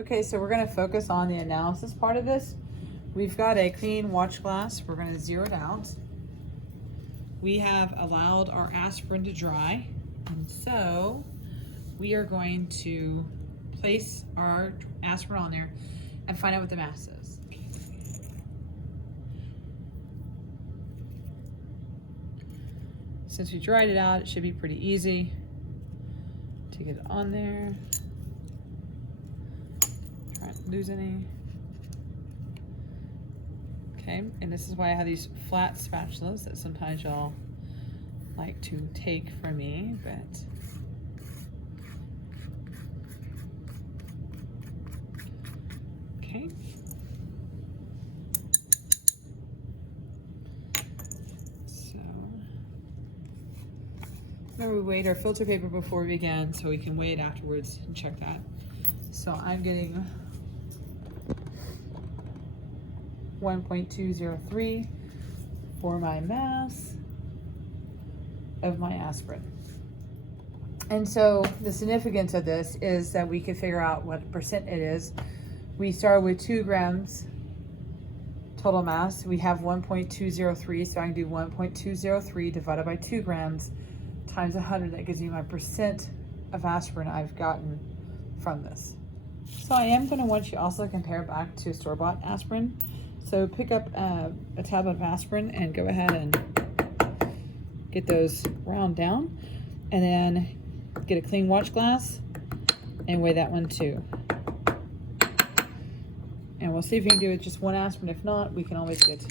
Okay, so we're gonna focus on the analysis part of this. We've got a clean watch glass. We're gonna zero it out. We have allowed our aspirin to dry. And so we are going to place our aspirin on there and find out what the mass is. Since we dried it out, it should be pretty easy to get it on there. Try not to lose any. Okay, and this is why I have these flat spatulas that sometimes y'all like to take from me, but okay. So remember, we weighed our filter paper before we began, so we can weigh it afterwards and check that. So I'm getting 1.203 for my mass of my aspirin. And so the significance of this is that we can figure out what percent it is. We start with 2 grams total mass. We have 1.203, so I can do 1.203 divided by 2 grams times 100. That gives you my percent of aspirin I've gotten from this. So I am going to want you also to compare back to store-bought aspirin. So pick up a tablet of aspirin and go ahead and get those round down, and then get a clean watch glass and weigh that one too. And we'll see if we can do it just 1 aspirin. If not, we can always get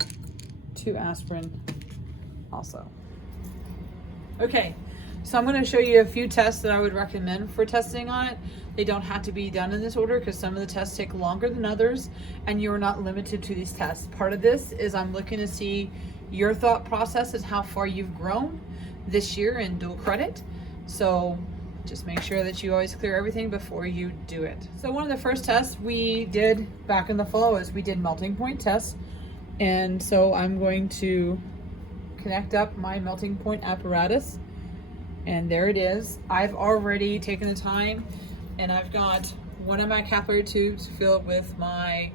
2 aspirin also. Okay, so I'm going to show you a few tests that I would recommend for testing on it. They don't have to be done in this order because some of the tests take longer than others, and you're not limited to these tests. Part of this is I'm looking to see your thought process is how far you've grown this year in dual credit. So just make sure that you always clear everything before you do it. So one of the first tests we did back in the fall is we did melting point tests. And so I'm going to connect up my melting point apparatus, and there it is. I've already taken the time, and I've got one of my capillary tubes filled with my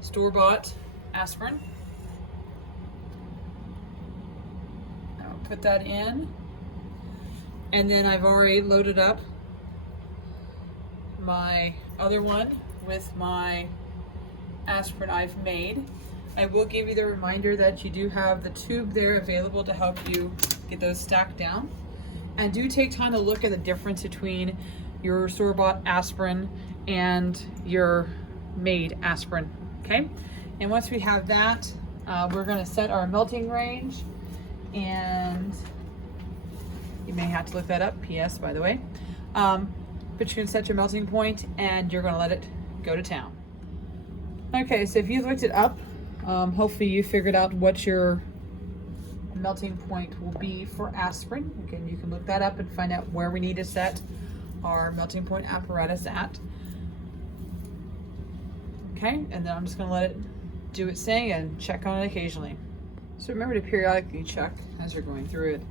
store-bought aspirin. I'll put that in, and then I've already loaded up my other one with my aspirin I've made. I will give you the reminder that you do have the tube there available to help you get those stacked down. And do take time to look at the difference between your store-bought aspirin and your made aspirin, okay? And once we have that, we're gonna set our melting range, and you may have to look that up, PS, by the way. But you're gonna set your melting point, and you're gonna let it go to town. Okay, so if you've looked it up, hopefully you figured out what your melting point will be for aspirin. Again, you can look that up and find out where we need to set our melting point apparatus at. Okay, and then I'm just going to let it do its thing and check on it occasionally. So remember to periodically check as you're going through it.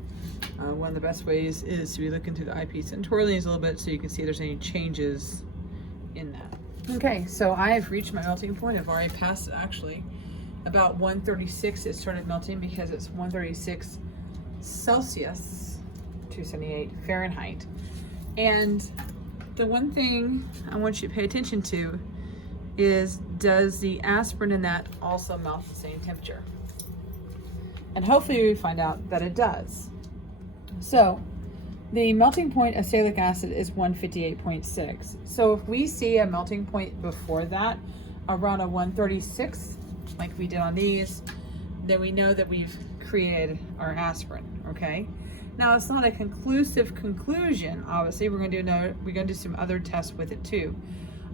One of the best ways is to be looking through the eyepiece and twirling these a little bit so you can see if there's any changes in that. Okay, so I have reached my melting point. I've already passed it actually. About 136 it started melting because it's 136 Celsius, 278 Fahrenheit. And the one thing I want you to pay attention to is, does the aspirin in that also melt at the same temperature? And hopefully we find out that it does. So the melting point of salicylic acid is 158.6. So if we see a melting point before that around a 136, like we did on these, then we know that we've created our aspirin, okay? Now it's not a conclusive conclusion. Obviously, we're gonna do some other tests with it too.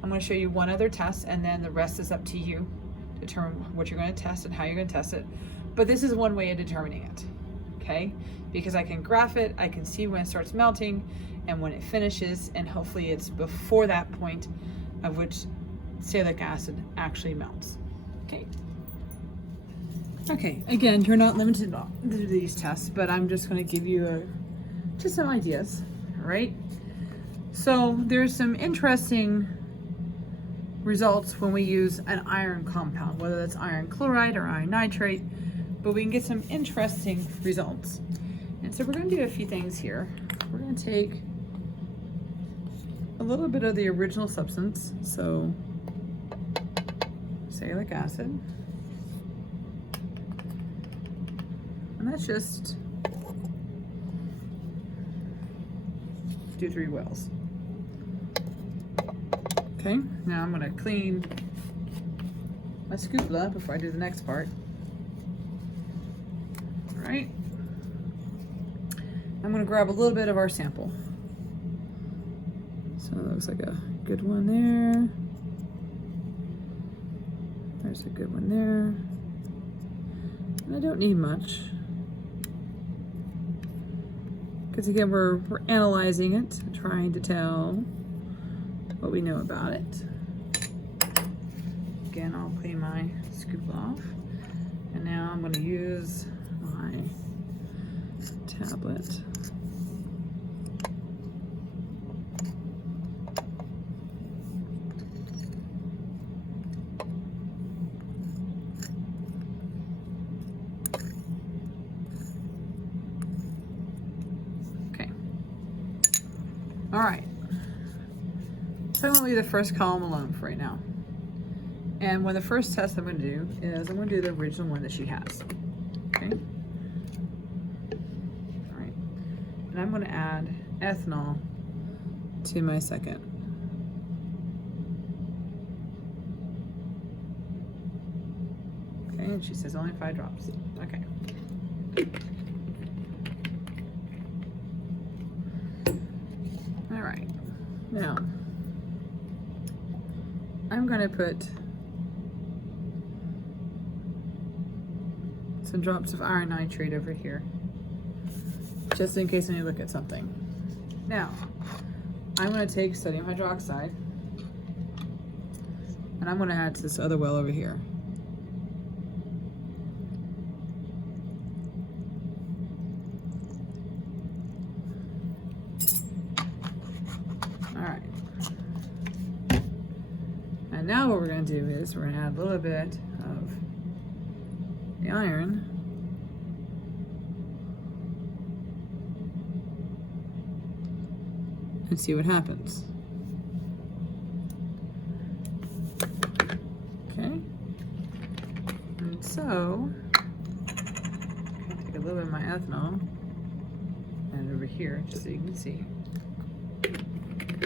I'm gonna show you one other test, and then the rest is up to you to determine what you're gonna test and how you're gonna test it. But this is one way of determining it, okay? Because I can graph it, I can see when it starts melting and when it finishes, and hopefully it's before that point of which salicylic acid actually melts, okay? Okay, again, you're not limited to these tests, but I'm just going to give you just some ideas, all right? So there's some interesting results when we use an iron compound, whether that's iron chloride or iron nitrate, but we can get some interesting results. And so we're going to do a few things here. We're going to take a little bit of the original substance, so salicylic acid, and that's just 2-3 wells. Okay, now I'm going to clean my scoopla before I do the next part. All right, I'm going to grab a little bit of our sample. So it looks like a good one there. There's a good one there. And I don't need much, because again, we're analyzing it, trying to tell what we know about it. Again, I'll clean my scoop off. And now I'm going to use my tablet. Okay. All right. So I'm going to leave the first column alone for right now. And one of the first tests I'm going to do is I'm going to do the original one that she has. Okay? All right. And I'm going to add ethanol to my second. Okay, and she says only 5 drops. Okay. All right. Now, I'm going to put some drops of iron nitrate over here, just in case I need to look at something. Now, I'm going to take sodium hydroxide, and I'm going to add to this other well over here. All right. And now what we're going to do is we're going to add a little bit of the iron and see what happens. Okay. And so, I'm going to take a little bit of my ethanol and over here just so you can see.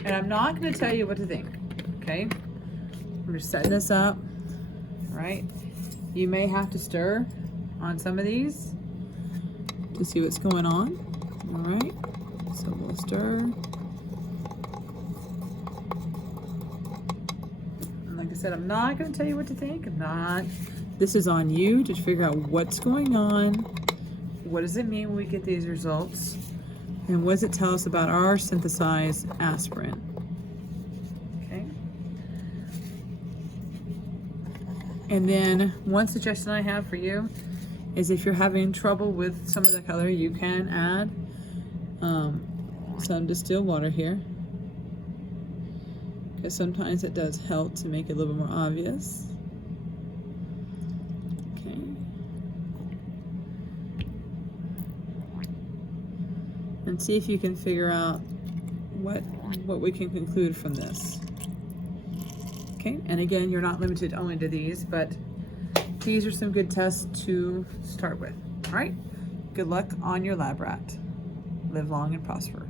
And I'm not going to tell you what to think, okay? I'm just setting this up, right? You may have to stir on some of these to see what's going on, all right? So we'll stir. And like I said, I'm not going to tell you what to think. This is on you to figure out what's going on. What does it mean when we get these results? And what does it tell us about our synthesized aspirin? And then one suggestion I have for you is if you're having trouble with some of the color, you can add some distilled water here, because sometimes it does help to make it a little bit more obvious. Okay. And see if you can figure out what we can conclude from this. Okay, and again, you're not limited only to these, but these are some good tests to start with. All right, good luck on your lab rat. Live long and prosper.